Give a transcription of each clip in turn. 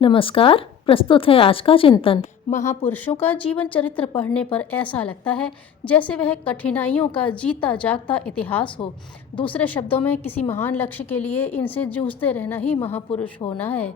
नमस्कार। प्रस्तुत है आज का चिंतन। महापुरुषों का जीवन चरित्र पढ़ने पर ऐसा लगता है जैसे वह कठिनाइयों का जीता जागता इतिहास हो। दूसरे शब्दों में, किसी महान लक्ष्य के लिए इनसे जूझते रहना ही महापुरुष होना है।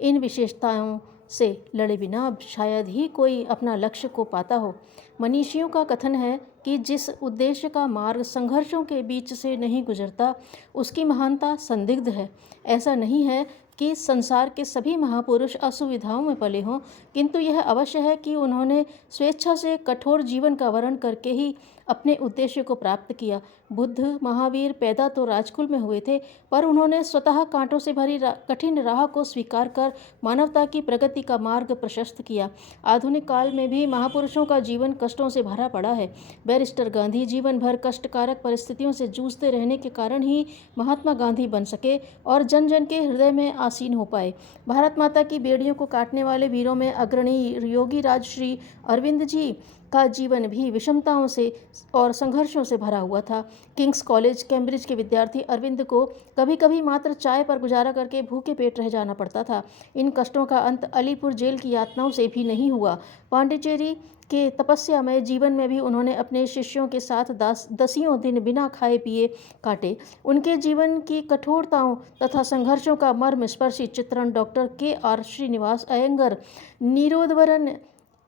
इन विशेषताओं से लड़े बिना शायद ही कोई अपना लक्ष्य को पाता हो। मनीषियों का कथन है कि जिस उद्देश्य का मार्ग संघर्षों के बीच से नहीं गुजरता, उसकी महानता संदिग्ध है। ऐसा नहीं है कि संसार के सभी महापुरुष असुविधाओं में पले हों, किंतु यह अवश्य है कि उन्होंने स्वेच्छा से कठोर जीवन का वर्ण करके ही अपने उद्देश्य को प्राप्त किया। बुद्ध, महावीर पैदा तो राजकुल में हुए थे, पर उन्होंने स्वतः कांटों से भरी कठिन राह को स्वीकार कर मानवता की प्रगति का मार्ग प्रशस्त किया। आधुनिक काल में भी महापुरुषों का जीवन कष्टों से भरा पड़ा है। बैरिस्टर गांधी जीवन भर कष्टकारक परिस्थितियों से जूझते रहने के कारण ही महात्मा गांधी बन सके और जन जन के हृदय में आसीन हो पाए। भारत माता की बेड़ियों को काटने वाले वीरों में अग्रणी योगी राज श्री अरविंद जी का जीवन भी विषमताओं से और संघर्षों से भरा हुआ था। किंग्स कॉलेज कैम्ब्रिज के विद्यार्थी अरविंद को कभी कभी मात्र चाय पर गुजारा करके भूखे पेट रह जाना पड़ता था। इन कष्टों का अंत अलीपुर जेल की यातनाओं से भी नहीं हुआ। पांडिचेरी के तपस्यामय जीवन में भी उन्होंने अपने शिष्यों के साथ दसियों दिन बिना खाए पिए काटे। उनके जीवन की कठोरताओं तथा संघर्षों का मर्मस्पर्शी चित्रण doctor K R. Srinivasa Iyengar, Nirodbaran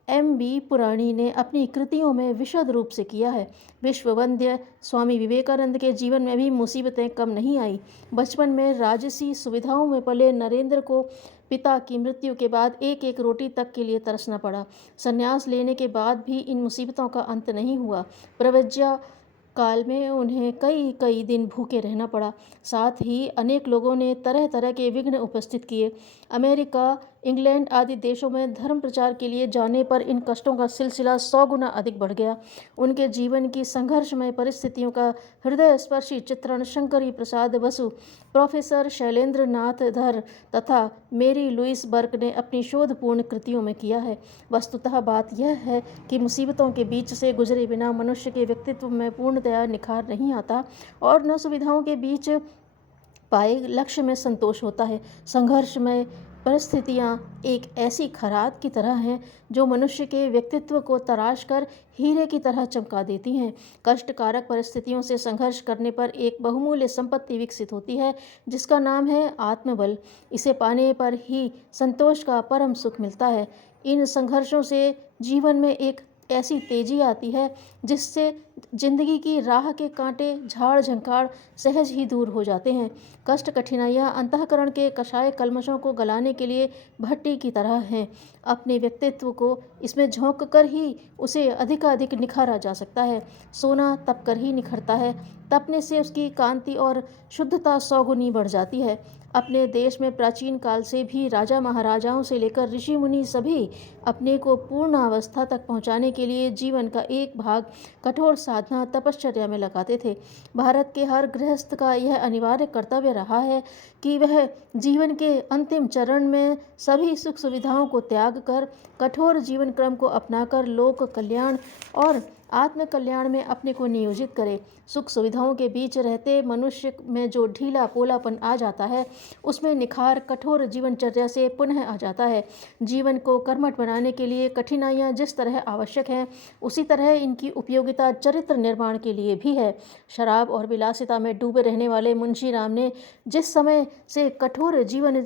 M.B. Purani ने अपनी कृतियों में विशद रूप से किया है। विश्ववंद्य स्वामी विवेकानंद के जीवन में भी मुसीबतें कम नहीं आई। बचपन में राजसी सुविधाओं में पले नरेंद्र को पिता की मृत्यु के बाद एक एक रोटी तक के लिए तरसना पड़ा। संन्यास लेने के बाद भी इन मुसीबतों का अंत नहीं हुआ। प्रव्रज्या काल में उन्हें कई कई दिन भूखे रहना पड़ा। साथ ही अनेक लोगों ने तरह तरह के विघ्न उपस्थित किए। अमेरिका, इंग्लैंड आदि देशों में धर्म प्रचार के लिए जाने पर इन कष्टों का सिलसिला 100 गुना अधिक बढ़ गया। उनके जीवन की संघर्षमय परिस्थितियों का हृदय स्पर्शी चित्रण शंकरी प्रसाद बसु, प्रोफेसर शैलेंद्र नाथ धर तथा मेरी लुइस बर्क ने अपनी शोधपूर्ण कृतियों में किया है। वस्तुतः बात यह है कि मुसीबतों के बीच से गुजरे बिना मनुष्य के व्यक्तित्व में पूर्णतया निखार नहीं आता और न सुविधाओं के बीच पाए लक्ष्य में संतोष होता है। संघर्षमय परिस्थितियाँ एक ऐसी खराद की तरह हैं जो मनुष्य के व्यक्तित्व को तराश कर हीरे की तरह चमका देती हैं। कष्टकारक परिस्थितियों से संघर्ष करने पर एक बहुमूल्य संपत्ति विकसित होती है जिसका नाम है आत्मबल। इसे पाने पर ही संतोष का परम सुख मिलता है। इन संघर्षों से जीवन में एक ऐसी तेजी आती है जिससे जिंदगी की राह के कांटे, झाड़ झंखाड़ सहज ही दूर हो जाते हैं। कष्ट कठिनाइयाँ अंतःकरण के कषाय कल्मशों को गलाने के लिए भट्टी की तरह हैं। अपने व्यक्तित्व को इसमें झोंक कर ही उसे अधिकाधिक निखारा जा सकता है। सोना तप कर ही निखरता है, तपने से उसकी कांति और शुद्धता 100 गुनी बढ़ जाती है। अपने देश में प्राचीन काल से भी राजा महाराजाओं से लेकर ऋषि मुनि सभी अपने को पूर्ण अवस्था तक पहुंचाने के लिए जीवन का एक भाग कठोर साधना तपश्चर्या में लगाते थे। भारत के हर गृहस्थ का यह अनिवार्य कर्तव्य रहा है कि वह जीवन के अंतिम चरण में सभी सुख सुविधाओं को त्याग कर कठोर जीवन क्रम को अपनाकर लोक कल्याण और आत्म कल्याण में अपने को नियोजित करे। सुख सुविधाओं के बीच रहते मनुष्य में जो ढीला पोलापन आ जाता है, उसमें निखार कठोर जीवनचर्या से पुनः आ जाता है। जीवन को कर्मठ बनाने के लिए कठिनाइयाँ जिस तरह आवश्यक हैं, उसी तरह इनकी उपयोगिता चरित्र निर्माण के लिए भी है। शराब और विलासिता में डूबे रहने वाले मुंशी राम ने जिस समय से कठोर जीवन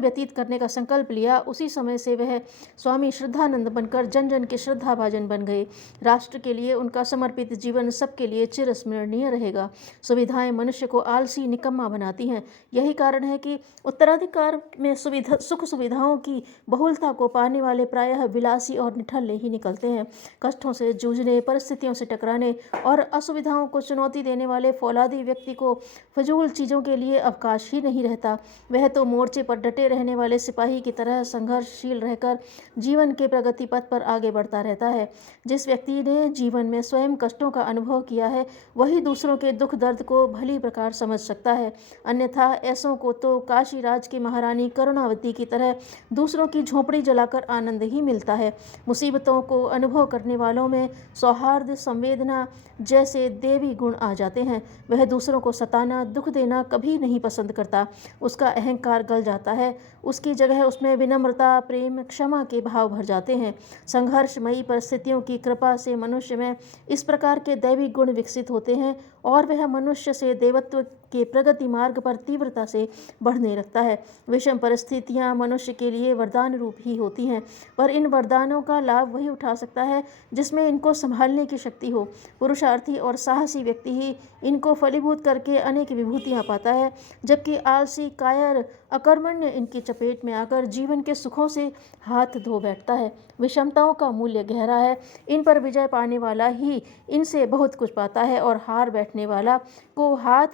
व्यतीत करने का संकल्प लिया, उसी समय से वह स्वामी श्रद्धानंद बनकर जन जन के श्रद्धाभाजन बन गए। राष्ट्र के लिए उनका समर्पित जीवन सबके लिए चिरस्मरणीय रहेगा। सुविधाएं मनुष्य को आलसी निकम्मा बनाती हैं। यही कारण है कि उत्तराधिकार में सुख सुविधाओं की बहुलता को पाने वाले प्रायः विलासी और निठल्ले ही निकलते हैं। कष्टों से जूझने, परिस्थितियों से टकराने और असुविधाओं को चुनौती देने वाले फौलादी व्यक्ति को फजूल चीज़ों के लिए अवकाश ही नहीं रहता। वह तो मोर्चे पर डटे रहने वाले सिपाही की तरह संघर्षशील रहकर जीवन के प्रगति पथ पर आगे बढ़ता रहता है। जिस जिस व्यक्ति ने जीवन में स्वयं कष्टों का अनुभव किया है वही दूसरों के दुख दर्द को भली प्रकार समझ सकता है, अन्यथा ऐसों को तो काशी राज की महारानी करुणावती की तरह दूसरों की झोंपड़ी जलाकर आनंद ही मिलता है। मुसीबतों को अनुभव करने वालों में सौहार्द, संवेदना जैसे देवी गुण आ जाते हैं। वह दूसरों को सताना, दुख देना कभी नहीं पसंद करता। उसका अहंकार गल जाता है, उसकी जगह उसमें विनम्रता, प्रेम, क्षमा के भाव भर जाते हैं। संघर्षमयी परिस्थितियों की कृपा से मनुष्य में इस प्रकार के दैविक गुण विकसित होते हैं और वह मनुष्य से देवत्व के प्रगति मार्ग पर तीव्रता से बढ़ने लगता है। विषम परिस्थितियां मनुष्य के लिए वरदान रूप ही होती हैं, पर इन वरदानों का लाभ वही उठा सकता है जिसमें इनको संभालने की शक्ति हो। पुरुषार्थी और साहसी व्यक्ति ही इनको फलीभूत करके अनेक विभूतियां पाता है, जबकि आलसी, कायर, अकर्मण्य इनकी चपेट में आकर जीवन के सुखों से हाथ धो बैठता है। विषमताओं का मूल्य गहरा है, इन पर विजय पाने वाला ही इनसे बहुत कुछ पाता है और हार बैठने वाला को हाथ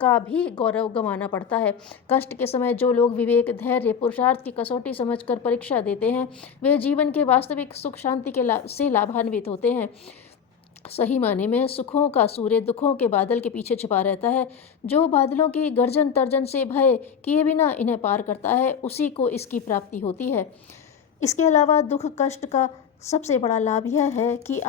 का भी गौरव गंवाना पड़ता है। कष्ट के समय जो लोग विवेक, धैर्य, पुरुषार्थ की कसौटी समझकर परीक्षा देते हैं वे जीवन के वास्तविक सुख शांति के से लाभान्वित होते हैं। सही माने में सुखों का सूर्य दुखों के बादल के पीछे छिपा रहता है। जो बादलों की गर्जन तर्जन से भय किए बिना इन्हें पार करता है उसी को इसकी प्राप्ति होती है। इसके अलावा दुख कष्ट का सबसे बड़ा लाभ यह है कि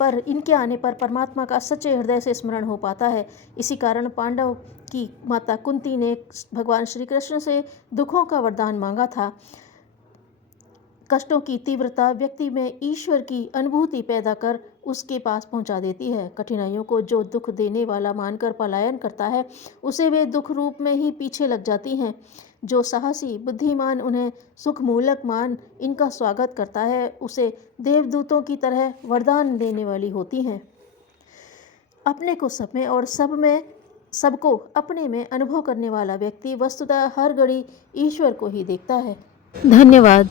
इनके आने पर परमात्मा का सच्चे हृदय से स्मरण हो पाता है। इसी कारण पांडव की माता कुंती ने भगवान श्री कृष्ण से दुखों का वरदान मांगा था। कष्टों की तीव्रता व्यक्ति में ईश्वर की अनुभूति पैदा कर उसके पास पहुंचा देती है। कठिनाइयों को जो दुख देने वाला मानकर पलायन करता है उसे वे दुख रूप में ही पीछे लग जाती हैं। जो साहसी, बुद्धिमान उन्हें सुख मूलक मान इनका स्वागत करता है उसे देवदूतों की तरह वरदान देने वाली होती हैं। अपने को सब में और सब में सबको अपने में अनुभव करने वाला व्यक्ति वस्तुतः हर घड़ी ईश्वर को ही देखता है। धन्यवाद।